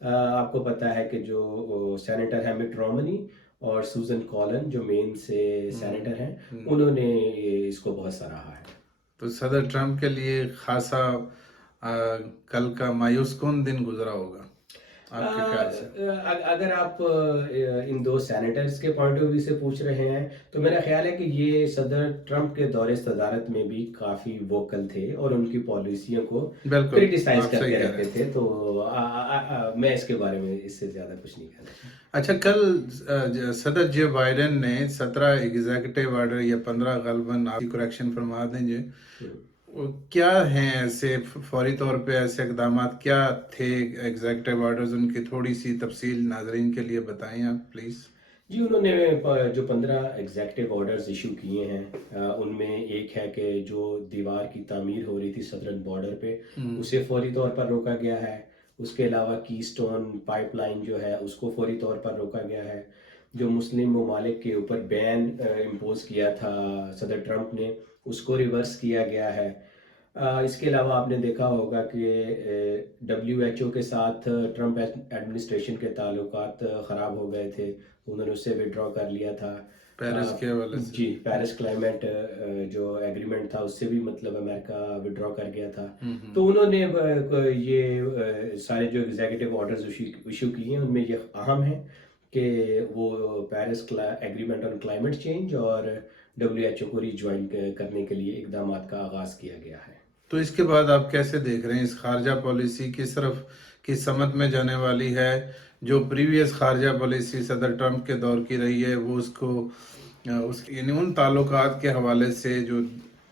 آپ کو پتہ ہے کہ جو سینیٹر ہیں مٹ رومنی اور سوزن کالن جو مین سے سینیٹر ہیں، انہوں نے اس کو بہت سراہا ہے۔ تو صدر ٹرمپ کے لیے خاصا کل کا مایوس کن دن گزرا ہوگا آپ کے خیال سے؟ اگر آپ ان دو سینیٹرز کے پوائنٹ آف ویو سے پوچھ رہے ہیں تو میرا خیال ہے کہ یہ صدر ٹرمپ کے دور صدارت میں بھی کافی ووکل تھے اور ان کی پالیسیوں کو بالکل کرٹیسائز آپ کرتے صحیح کہہ رہتے رہے ہیں۔ تھے، تو میں اس کے بارے میں اس سے زیادہ کچھ نہیں کہنا چاہتا۔ اچھا، کل صدر جو بائیڈن نے 17 ایگزیکٹو آرڈر یا 15 غالباً، آپ کریکشن فرما دیں وہ کیا ہیں ایسے فوری طور پہ ایسے اقدامات کیا تھے ایگزیکٹو آرڈرز، ان کی تھوڑی سی تفصیل ناظرین کے لیے بتائیں آپ پلیز۔ جی، انہوں نے جو 15 ایگزیکٹو آرڈرز ایشو کیے ہیں، ان میں ایک ہے کہ جو دیوار کی تعمیر ہو رہی تھی سدرن بارڈر پہ، اسے فوری طور پر روکا گیا ہے۔ اس کے علاوہ کی سٹون پائپ لائن جو ہے اس کو فوری طور پر روکا گیا ہے۔ جو مسلم ممالک کے اوپر بین امپوز کیا تھا صدر ٹرمپ نے، اس کو ریورس کیا گیا ہے۔ اس کے علاوہ آپ نے دیکھا ہوگا کہ WHO کے ساتھ ٹرمپ ایڈمنسٹریشن کے تعلقات خراب ہو گئے تھے، انہوں نے اسے وڈرا کر لیا تھا۔ پیرس کے حوالے سے جی، پیرس کلائمیٹ جو ایگریمنٹ تھا اس سے بھی مطلب امریکہ وڈرا کر گیا تھا۔ تو انہوں نے یہ سارے جو ایگزیکٹو آرڈرز ایشو کیے ہیں ان میں یہ اہم ہے کہ وہ Paris agreement on climate change اور WHO کو ریجوائن کرنے کے لیے اقدامات کا آغاز کیا گیا ہے۔ تو اس کے بعد آپ کیسے دیکھ رہے ہیں اس خارجہ پالیسی کس طرف کی سمت میں جانے والی ہے؟ جو پریویس خارجہ پالیسی صدر ٹرمپ کے دور کی رہی ہے وہ اس کو یعنی ان تعلقات کے حوالے سے جو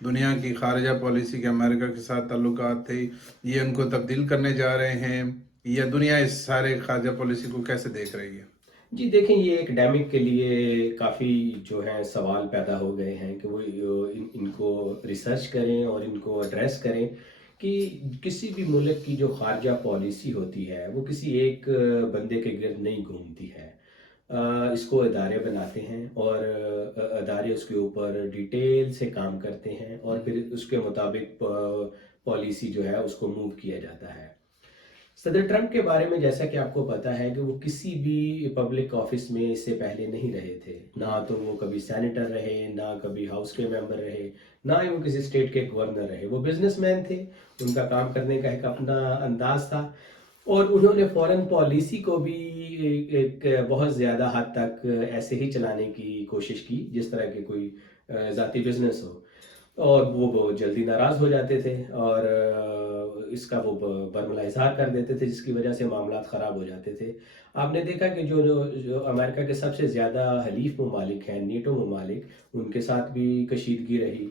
دنیا کی خارجہ پالیسی کے امریکہ کے ساتھ تعلقات تھے، یہ ان کو تبدیل کرنے جا رہے ہیں یا دنیا اس سارے خارجہ پالیسی کو کیسے دیکھ رہی ہے؟ جی دیکھیں، یہ ایکڈیمک کے لیے کافی جو ہیں سوال پیدا ہو گئے ہیں کہ وہ ان کو ریسرچ کریں اور ان کو ایڈریس کریں کہ کسی بھی ملک کی جو خارجہ پالیسی ہوتی ہے وہ کسی ایک بندے کے گرد نہیں گھومتی ہے۔ اس کو ادارے بناتے ہیں اور ادارے اس کے اوپر ڈیٹیل سے کام کرتے ہیں اور پھر اس کے مطابق پالیسی جو ہے اس کو موو کیا جاتا ہے۔ صدر ٹرمپ کے بارے میں جیسا کہ آپ کو پتہ ہے کہ وہ کسی بھی پبلک آفس میں اس سے پہلے نہیں رہے تھے، نہ تو وہ کبھی سینیٹر رہے، نہ کبھی ہاؤس کے ممبر رہے، نہ ہی وہ کسی اسٹیٹ کے گورنر رہے۔ وہ بزنس مین تھے، ان کا کام کرنے کا ایک اپنا انداز تھا اور انہوں نے فورن پالیسی کو بھی ایک بہت زیادہ حد تک ایسے ہی چلانے کی کوشش کی جس طرح کہ کوئی ذاتی بزنس ہو، اور وہ جلدی ناراض ہو جاتے تھے اور اس کا وہ برملا اظہار کر دیتے تھے، جس کی وجہ سے معاملات خراب ہو جاتے تھے۔ آپ نے دیکھا کہ جو امریکہ کے سب سے زیادہ حلیف ممالک ہیں، نیٹو ممالک، ان کے ساتھ بھی کشیدگی رہی،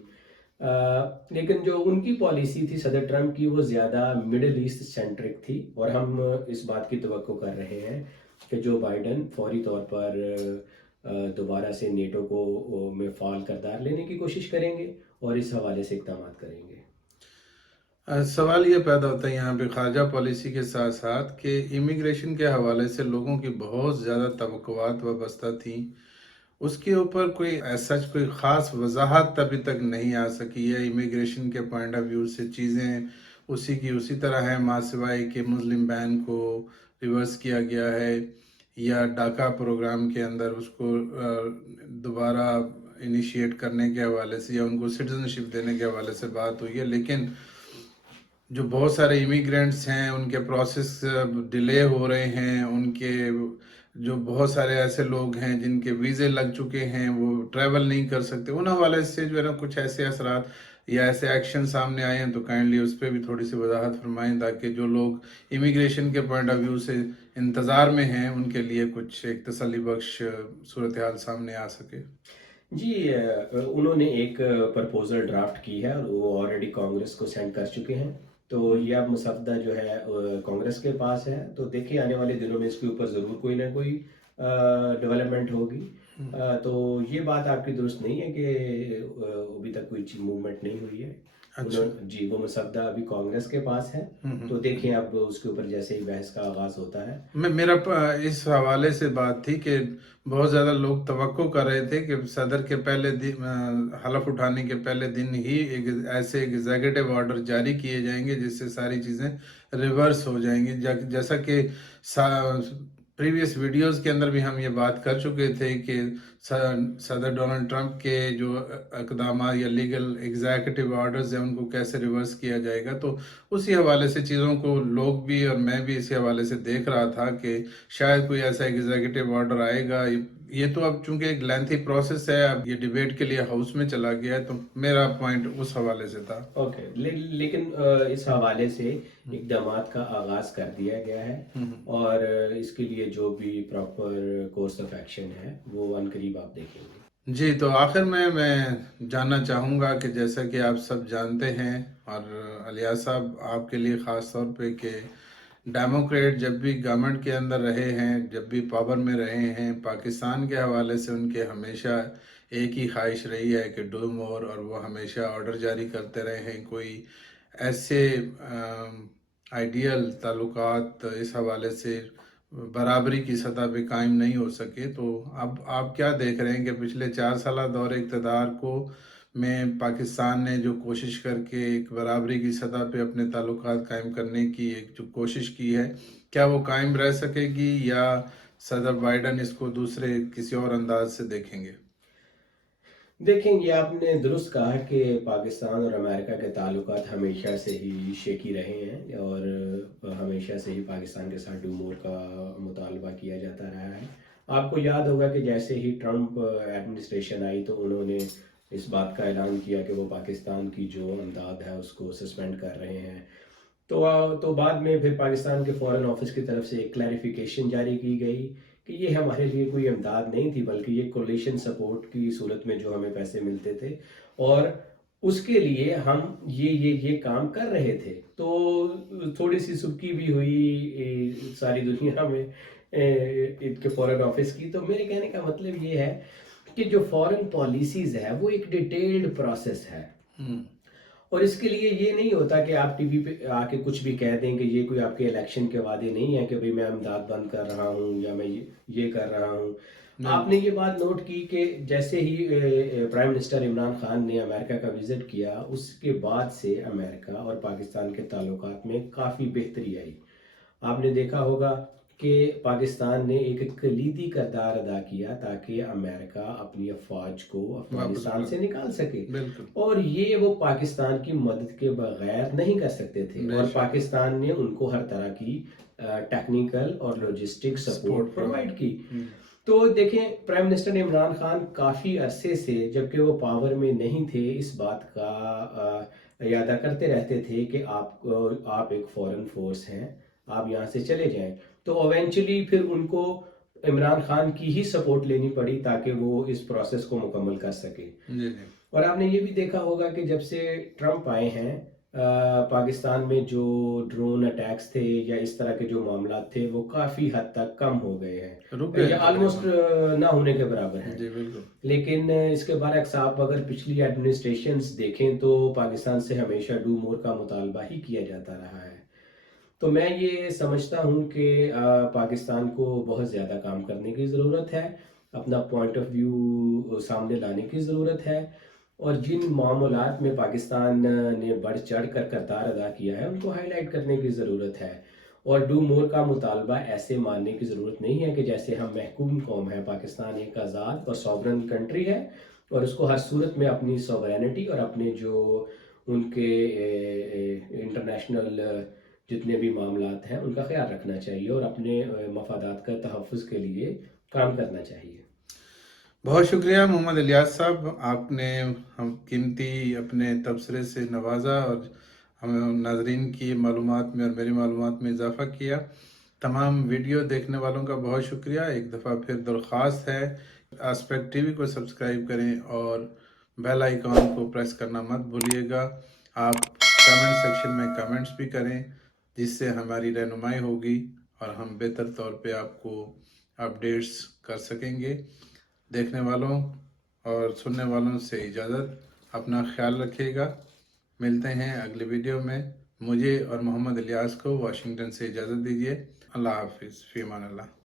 لیکن جو ان کی پالیسی تھی صدر ٹرمپ کی وہ زیادہ مڈل ایسٹ سینٹرک تھی، اور ہم اس بات کی توقع کر رہے ہیں کہ جو بائیڈن فوری طور پر دوبارہ سے نیٹو کو میں فعال کردار لینے کی کوشش کریں گے اور اس حوالے سے اقدامات کریں گے۔ سوال یہ پیدا ہوتا ہے یہاں پہ خارجہ پالیسی کے ساتھ ساتھ کہ امیگریشن کے حوالے سے لوگوں کی بہت زیادہ توقعات وابستہ تھیں، اس کے اوپر کوئی سچ کوئی خاص وضاحت ابھی تک نہیں آ سکی ہے۔ امیگریشن کے پوائنٹ آف ویو سے چیزیں اسی کی اسی طرح ہیں، ماں سوائے کہ مسلم بین کو ریورس کیا گیا ہے یا ڈاکا پروگرام کے اندر اس کو دوبارہ انیشیٹ کرنے کے حوالے سے یا ان کو سٹیزنشپ دینے کے حوالے سے بات ہوئی ہے، لیکن جو بہت سارے امیگرینٹس ہیں ان کے پروسیس ڈیلے ہو رہے ہیں، ان کے جو بہت سارے ایسے لوگ ہیں جن کے ویزے لگ چکے ہیں وہ ٹریول نہیں کر سکتے، ان حوالے سے جو ہے نا کچھ ایسے اثرات یا ایسے ایکشن سامنے آئے ہیں تو کائنڈلی اس پہ بھی تھوڑی سی وضاحت فرمائیں تاکہ جو لوگ امیگریشن کے پوائنٹ آف ویو سے انتظار میں ہیں ان کے لیے کچھ ایک تسلی بخش صورتحال سامنے آ سکے۔ جی، انہوں نے ایک پرپوزل ڈرافٹ کی ہے اور وہ آلریڈی کانگریس کو سینڈ کر چکے ہیں، تو یہ اب مسودہ جو ہے کانگریس کے پاس ہے، تو دیکھیں آنے والے دنوں میں اس کے اوپر ضرور کوئی نہ کوئی ڈیولپمنٹ ہوگی۔ تو یہ بات آپ کی درست نہیں ہے کہ ابھی تک کوئی موومنٹ نہیں ہوئی ہے۔ اچھا جی وہ مسودہ ابھی کانگریس کے پاس ہے، تو دیکھیں اب اس کے اوپر جیسے ہی بحث کا آغاز ہوتا ہے۔ میرا اس حوالے سے بات تھی کہ بہت زیادہ لوگ توقع کر رہے تھے کہ صدر کے پہلے دن حلف اٹھانے کے پہلے دن ہی ایسے ایگزیکٹو آرڈر جاری کیے جائیں گے جس سے ساری چیزیں ریورس ہو جائیں گی، جیسا کہ پریویس ویڈیوز کے اندر بھی ہم یہ بات کر چکے تھے کہ صدر ڈونلڈ ٹرمپ کے جو اقدامات یا لیگل ایگزیکٹو آرڈرز ہیں ان کو کیسے ریورس کیا جائے گا، تو اسی حوالے سے چیزوں کو لوگ بھی اور میں بھی اسی حوالے سے دیکھ رہا تھا کہ شاید کوئی ایسا ایگزیکٹو آرڈر آئے گا۔ یہ تو اب چونکہ ایک لینتھی پروسیس ہے، اب یہ ڈیبیٹ کے لیے ہاؤس میں چلا گیا ہے، تو میرا پوائنٹ اس حوالے سے تھا۔ اوکے، لیکن اس حوالے سے اقدامات کا آغاز کر دیا گیا ہے، اور اس کے لیے جو بھی پراپر کورس آف ایکشن ہے وہ عنقریب آپ دیکھیں گے۔ جی، تو آخر میں جاننا چاہوں گا کہ جیسا کہ آپ سب جانتے ہیں، اور الیاس صاحب آپ کے لیے خاص طور پہ، کہ ڈیموکریٹ جب بھی گورنمنٹ کے اندر رہے ہیں، جب بھی پاور میں رہے ہیں، پاکستان کے حوالے سے ان کے ہمیشہ ایک ہی خواہش رہی ہے کہ ڈو مور، اور وہ ہمیشہ آرڈر جاری کرتے رہے ہیں۔ کوئی ایسے آئیڈیل تعلقات اس حوالے سے برابری کی سطح پہ قائم نہیں ہو سکے، تو اب آپ کیا دیکھ رہے ہیں کہ پچھلے 4 سالہ دور اقتدار میں پاکستان نے جو کوشش کر کے ایک برابری کی سطح پہ اپنے تعلقات قائم کرنے کی ایک جو کوشش کی ہے، کیا وہ قائم رہ سکے گی، یا صدر بائیڈن اس کو دوسرے کسی اور انداز سے دیکھیں گے؟ دیکھیں، یہ آپ نے درست کہا کہ پاکستان اور امریکہ کے تعلقات ہمیشہ سے ہی شیکی رہے ہیں، اور ہمیشہ سے ہی پاکستان کے ساتھ ڈو مور کا مطالبہ کیا جاتا رہا ہے۔ آپ کو یاد ہوگا کہ جیسے ہی ٹرمپ ایڈمنسٹریشن آئی تو انہوں نے اس بات کا اعلان کیا کہ وہ پاکستان کی جو امداد ہے اس کو سسپینڈ کر رہے ہیں، تو بعد میں پھر پاکستان کے فارن آفس کی طرف سے ایک کلیریفیکیشن جاری کی گئی کہ یہ ہمارے لیے کوئی امداد نہیں تھی، بلکہ یہ کولیشن سپورٹ کی صورت میں جو ہمیں پیسے ملتے تھے، اور اس کے لیے ہم یہ کام کر رہے تھے۔ تو تھوڑی سی سبکی بھی ہوئی ساری دنیا میں ان کے فارن آفس کی۔ تو میرے کہنے کا مطلب یہ ہے کہ جو فارن پالیسیز ہے وہ ایک ڈیٹیلڈ پروسیس ہے، اور اس کے لیے یہ نہیں ہوتا کہ آپ ٹی وی پہ آ کے کچھ بھی کہہ دیں کہ یہ کوئی آپ کے الیکشن کے وعدے نہیں ہیں کہ بھئی میں امداد بند کر رہا ہوں یا میں یہ کر رہا ہوں۔ آپ نے یہ بات نوٹ کی کہ جیسے ہی پرائم منسٹر عمران خان نے امریکہ کا وزٹ کیا، اس کے بعد سے امریکہ اور پاکستان کے تعلقات میں کافی بہتری آئی۔ آپ نے دیکھا ہوگا کہ پاکستان نے ایک کلیدی کردار ادا کیا تاکہ امریکہ اپنی افواج کو افغانستان سے نکال سکے، اور یہ وہ پاکستان کی مدد کے بغیر نہیں کر سکتے تھے، اور پاکستان نے ان کو ہر طرح کی ٹیکنیکل اور لاجسٹک سپورٹ پرووائڈ کی۔ تو دیکھیں، پرائم منسٹر عمران خان کافی عرصے سے، جبکہ وہ پاور میں نہیں تھے، اس بات کا اعادہ کرتے رہتے تھے کہ آپ ایک فورن فورس ہیں، آپ یہاں سے چلے جائیں۔ تو ایونچولی پھر ان کو عمران خان کی ہی سپورٹ لینی پڑی تاکہ وہ اس پروسیس کو مکمل کر سکے۔ اور آپ نے یہ بھی دیکھا ہوگا کہ جب سے ٹرمپ آئے ہیں، پاکستان میں جو ڈرون اٹیکس تھے یا اس طرح کے جو معاملات تھے وہ کافی حد تک کم ہو گئے ہیں، یا آلموسٹ نہ ہونے کے برابر ہیں۔ لیکن اس کے برعکس آپ اگر پچھلی ایڈمنسٹریشنز دیکھیں تو پاکستان سے ہمیشہ ڈو مور کا مطالبہ ہی کیا جاتا رہا ہے۔ تو میں یہ سمجھتا ہوں کہ پاکستان کو بہت زیادہ کام کرنے کی ضرورت ہے، اپنا پوائنٹ آف ویو سامنے لانے کی ضرورت ہے، اور جن معاملات میں پاکستان نے بڑھ چڑھ کر کردار ادا کیا ہے ان کو ہائی لائٹ کرنے کی ضرورت ہے، اور ڈو مور کا مطالبہ ایسے ماننے کی ضرورت نہیں ہے کہ جیسے ہم محکوم قوم ہے۔ پاکستان ایک آزاد اور سوورن کنٹری ہے، اور اس کو ہر صورت میں اپنی سوورینٹی اور اپنے جو ان کے انٹرنیشنل جتنے بھی معاملات ہیں ان کا خیال رکھنا چاہیے، اور اپنے مفادات کا تحفظ کے لیے کام کرنا چاہیے۔ بہت شکریہ محمد الیاس صاحب، آپ نے ہم قیمتی اپنے تبصرے سے نوازا اور ہم ناظرین کی معلومات میں اور میری معلومات میں اضافہ کیا۔ تمام ویڈیو دیکھنے والوں کا بہت شکریہ۔ ایک دفعہ پھر درخواست ہے، آسپیکٹ ٹی وی کو سبسکرائب کریں اور بیل آئیکن کو پریس کرنا مت بھولیے گا۔ آپ کمنٹ سیکشن میں کمنٹس بھی کریں جس سے ہماری رہنمائی ہوگی اور ہم بہتر طور پہ آپ کو اپڈیٹس کر سکیں گے۔ دیکھنے والوں اور سننے والوں سے اجازت، اپنا خیال رکھیے گا۔ ملتے ہیں اگلی ویڈیو میں. مجھے اور محمد الیاس کو واشنگٹن سے اجازت دیجیے. اللہ حافظ. فی امان اللہ.